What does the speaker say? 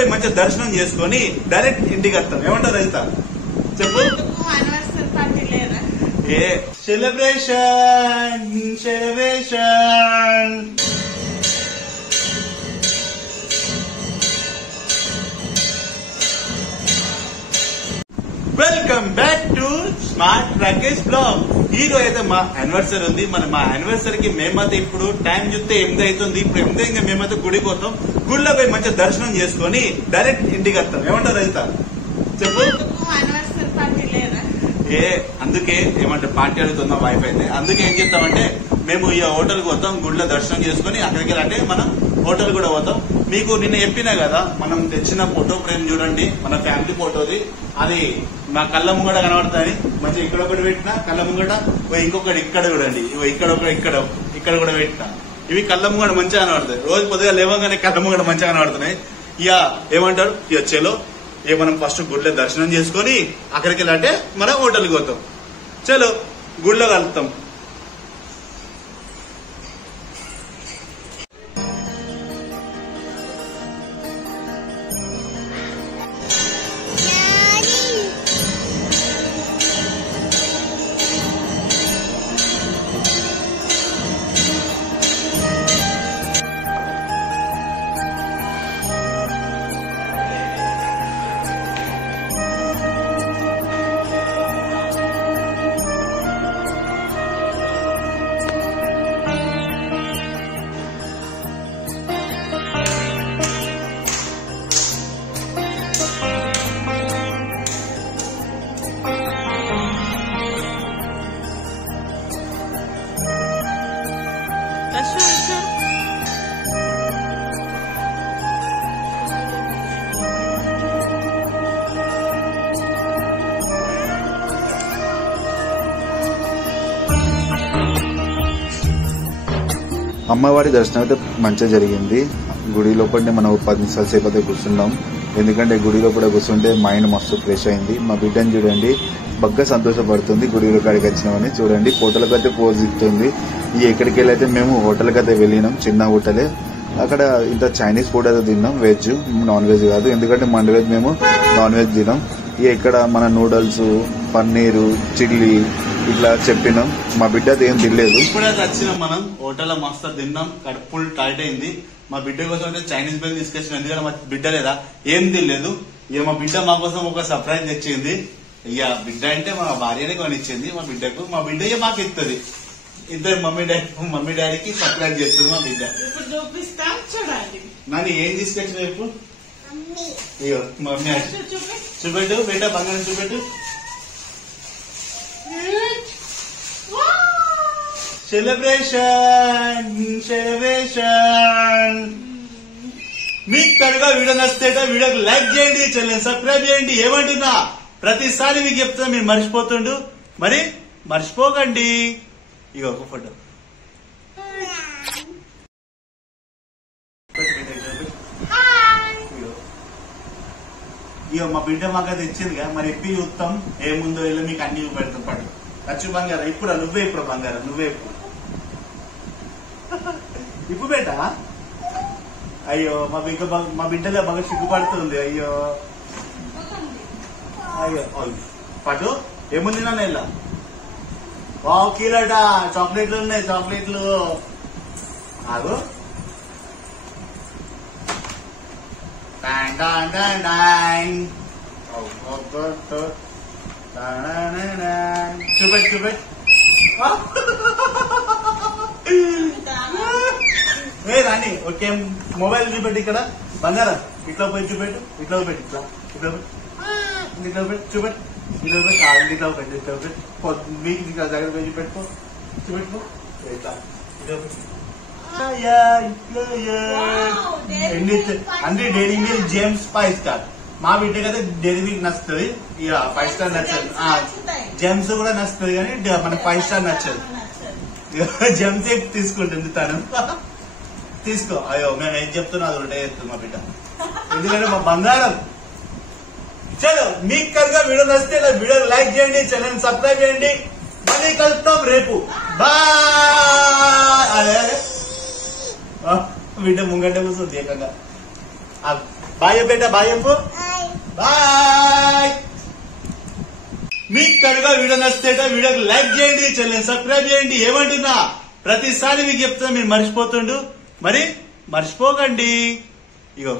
పోయి మంచిగా దర్శనం చేసుకొని డైరెక్ట్ ఇంటికి వస్తాం. ఏమంటారు రజిత చెప్పు. ఏ celebration celebration. Welcome back to smart Rakesh blog. ఈ రోజు అయితే మా యానివర్సరీ ఉంది. మా యానివర్సరీకి మేమైతే ఇప్పుడు టైం చూస్తే 8 అవుతుంది. ఇప్పుడు 8 ఇంకా మేమైతే గుడికి పోతాం. గుడిలో పోయి మంచిగా దర్శనం చేసుకొని డైరెక్ట్ ఇంటికి వస్తాం. ఏమంటారు రజిత చెప్పు. ఏ అందుకే ఏమంటారు పార్టీ అడుగుతుంది మా వైఫ్ అయితే. అందుకే ఏం చెప్తామంటే మేము ఈ హోటల్కి పోతాం, గుడిలో దర్శనం చేసుకుని అక్కడికి వెళ్ళంటే మనం హోటల్ కూడా పోతాం. మీకు నిన్న చెప్పినా కదా మనం తెచ్చిన ఫోటో ఫ్రేమ్ చూడండి, మన ఫ్యామిలీ ఫోటోది. అది మా కళ్ళ ముంగట కనబడుతుంది. మంచిగా ఇక్కడ ఒకటి పెట్టినా కళ్ళ ముంగట, ఇంకొకటి ఇక్కడ చూడండి, ఇక్కడ ఒకటి ఇక్కడ కూడా పెట్టినా. ఇవి కళ్ళ ముంగట మంచిగా కనబడుతాయి. రోజు పొద్దుగా లేవగానే కళ్ళ ముంగట మంచిగా కనబడుతున్నాయి. ఇక ఏమంటారు ఇక చలో మనం ఫస్ట్ గుడిలో దర్శనం చేసుకొని అక్కడికి వెళ్ళంటే మనం హోటల్కి పోతాం. చలో గుడిలో కలుపుతాం. అమ్మవారి దర్శనం అయితే మంచిగా జరిగింది. గుడి లోపలనే మనం 10 నిమిషాల సేపు అయితే కూర్చున్నాం. ఎందుకంటే గుడి లోపల కూర్చుంటే మైండ్ మస్తు ఫ్రెష్ అయింది. మా బిడ్డని చూడండి బాగా సంతోషపడుతుంది. గుడిలో కాడికి వచ్చినామని చూడండి హోటల్కి అయితే పోజ్ ఇస్తుంది. ఎక్కడికి వెళ్ళైతే మేము హోటల్కి అయితే వెళ్ళినాం, చిన్న హోటలే. అక్కడ ఇంత చైనీస్ ఫుడ్ అయితే తిన్నాం, వెజ్ నాన్ వెజ్ కాదు. ఎందుకంటే మండే వెజ్ మేము నాన్ వెజ్ తినాం. ఇక్కడ మన నూడిల్స్, పన్నీరు, చిల్లీ ఇట్లా చెప్పినాం. మా బిడ్డ ఏం తినలేదు. ఇప్పుడైతే వచ్చినాం మనం హోటల్లో మస్తు తిన్నాం, కడుపు ఫుల్ టైట్ అయింది. మా బిడ్డ కోసం అయితే చైనీస్ బెల్ తీసుకొచ్చిన. ఎందుకంటే మా బిడ్డ లేదా ఏం తినలేదు. ఇక మా బిడ్డ మా కోసం ఒక సర్ప్రైజ్ తెచ్చింది. ఇక బిడ్డ అంటే మా భార్యనే కొనిచ్చింది మా బిడ్డకు. మా బిడ్డ మాకు ఇస్తుంది. ఇద్దరు మమ్మీ డాడీకి సర్ప్రైజ్ చేస్తుంది మా బిడ్డ. నన్ను ఏం తీసుకొచ్చిన ఇప్పుడు ఇగో మమ్మీ చూపెట్టు బిడ్డ, బంగారం చూపెట్టు. Celebration celebration. మీకు కనుక వీడియో నచ్చితే వీడియోకి లైక్ చేయండి, ఛానల్ సబ్స్క్రైబ్ చేయండి. ఏమంటున్నా ప్రతిసారి మీకు చెప్తున్నా, మీరు మర్చిపోతుండు. మరి మర్చిపోకండి. ఇక ఒక ఫోటో ఇక మా బిడ్డ మాకు అది ఇచ్చిందిగా. మరి ఎప్పి చూస్తాం ఏముందో వెళ్ళి మీకు అన్ని చూపెడతాం. పడు ఖర్చు బంగారం. ఇప్పుడు నువ్వే ఇప్పుడు బంగారం, నువ్వే ఇప్పుడు బేట. అయ్యో మా బిడ్డలో బాగా సిగ్గుపడుతుంది. అయ్యో అయ్యో పటు ఏముంది నా నెల కీలట చాక్లెట్లు ఉన్నాయి, చాక్లెట్లు. ఆగు చూపెట్టు చూపెట్టు. ఏ రాని ఓకే మొబైల్ చూపెట్టు. ఇక్కడ బంగారం ఇట్లా పోయి చూపెట్టు, ఇట్లా పెట్టి ఇట్లా ఇట్లా ఇట్లా పెట్టి చూపెట్టు, ఇట్లా పెట్టి ఇట్లా పెట్టి ఇట్లా పెట్టి మీకు ఇక్కడ దగ్గర పోయి చూపెట్టుకో, చూపెట్టుకో ఇట్లా ఇట్లా పెట్టి. అంటే డైరీ మిల్క్ జేమ్స్ 5 స్టార్. మా బిడ్డకి అయితే డైరీ మిల్క్ నచ్చుతుంది, ఇక 5 స్టార్ నచ్చదు. జెమ్స్ కూడా నచ్చుతుంది కానీ మనకు 5 స్టార్ నచ్చదు. జెమ్స్ తీసుకుంటుంది తను. తీసుకో. అయ్యో మేము ఏం చెప్తున్నా అది ఒకటే చెప్తుంది మా బిడ్డ. ఎందుకంటే మా బంగారం. చలో మీకు కనుక వీడియో నచ్చితే వీడియో లైక్ చేయండి, ఛానల్ సబ్స్క్రైబ్ చేయండి. మళ్ళీ కలుస్తాం రేపు. బాయ్. అదే బిడ్డ ముంగంటే కూర్చుంది ఏకంగా. బాయ్ బేటా, బాయ్ చెప్పు. బాయ్. మీకు కనుక వీడియో నచ్చితే వీడియోకి లైక్ చేయండి, ఛానల్ సబ్స్క్రైబ్ చేయండి. ఏమంటున్నా ప్రతిసారి మీకు చెప్తున్నా మీరు మర్చిపోతుండు, మరి మర్చిపోకండి. ఇగో